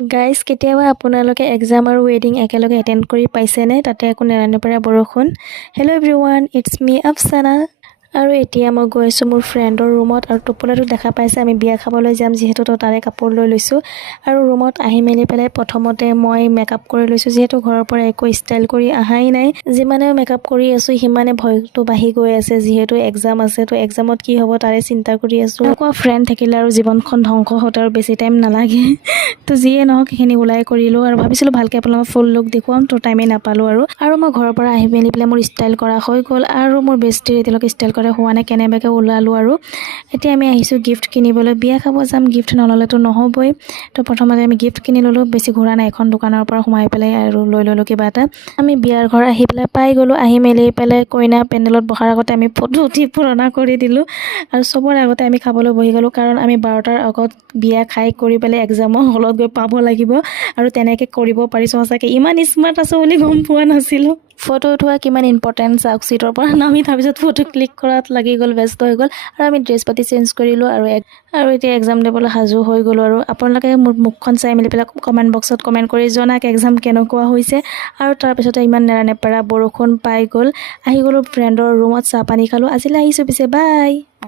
Guys কেতিয়াবা আপোনালোকে exam আৰু ৱেডিং একেলগে এটেণ্ড কৰি পাইছেনে? তাতে একো নেৰানেপেৰা বৰষুণ। হেল্ল' এভৰিৱান, ইটছ মি আফচানা। আৰু এতিয়া মই গৈ আছোঁ মোৰ ফ্ৰেণ্ডৰ ৰুমত। আৰু টোপোলাটো দেখা পাইছে, আমি বিয়া খাবলৈ যাম যিহেতু, তো তাৰে কাপোৰ লৈ লৈছোঁ। আৰু ৰুমত আহি মেলি পেলাই প্ৰথমতে মই মেকআপ কৰি লৈছোঁ, যিহেতু ঘৰৰ পৰা একো ষ্টাইল কৰি অহাই নাই। যিমানে মেকআপ কৰি আছোঁ সিমানে ভয়টো বাঢ়ি গৈ আছে, যিহেতু এক্সাম আছে। তো এক্সামত কি হ'ব তাৰে চিন্তা কৰি আছোঁ। এনেকুৱা ফ্ৰেণ্ড থাকিলে আৰু জীৱনখন ধ্বংস হওঁতে আৰু বেছি টাইম নালাগে। তো যিয়ে নহওক সেইখিনি ওলাই কৰিলোঁ আৰু ভাবিছিলোঁ ভালকৈ আপোনালোকক ফুল লুক দেখুৱাম, তো টাইমেই নাপালোঁ। আৰু মই ঘৰৰ পৰা আহি মেলি পেলাই মোৰ ষ্টাইল কৰা হৈ গ'ল। আৰু মোৰ বেষ্টিৰ এতিয়ালৈকে ষ্টাইল কৰা হোৱা নাই, কেনেবাকৈ ওলালোঁ। আৰু এতিয়া আমি আহিছোঁ গিফ্ট কিনিবলৈ, বিয়া খাব যাম, গিফ্ট নল'লেতো নহ'বই। তো প্ৰথমতে আমি গিফ্ট কিনি ল'লোঁ, বেছি ঘূৰা নাই, এখন দোকানৰ পৰা সোমাই পেলাই আৰু লৈ ল'লোঁ কিবা এটা। আমি বিয়াৰ ঘৰ আহি পেলাই পাই গ'লোঁ। আহি মেলি পেলাই কইনা পেণ্ডেলত বহাৰ আগতে আমি ফটো উঠি পুৰণা কৰি দিলোঁ। আৰু চবৰে আগতে আমি খাবলৈ বহি গ'লোঁ, কাৰণ আমি 12টাৰ আগত বিয়া খাই কৰি পেলাই এক্সামৰ হলত গৈ পাব লাগিব। আৰু তেনেকৈ কৰিব পাৰিছোঁ, সঁচাকৈ ইমান স্মাৰ্ট আছোঁ বুলি গম পোৱা নাছিলোঁ। ফটো উঠোৱা কিমান ইম্পৰ্টেণ্ট চাওক, চিটৰ পৰা নামি তাৰপিছত ফটো ক্লিক কৰাত লাগি গ'ল, ব্যস্ত হৈ গ'ল। আৰু আমি ড্ৰেছ পাতি চেঞ্জ কৰিলোঁ আৰু এতিয়া এক্সাম দিবলৈ সাজু হৈ গ'লোঁ। আৰু আপোনালোকে মোৰ মুখখন চাই মেলি পেলাই কমেণ্ট বক্সত কমেণ্ট কৰি জনাওক এক্সাম কেনেকুৱা হৈছে। আৰু তাৰপিছতে ইমান নেৰানেপেৰা বৰষুণ পাই গ'ল, আহি গ'লোঁ ফ্ৰেণ্ডৰ ৰুমত, চাহ পানী খালোঁ। আজিলৈ আহিছোঁ পিছে, বাই।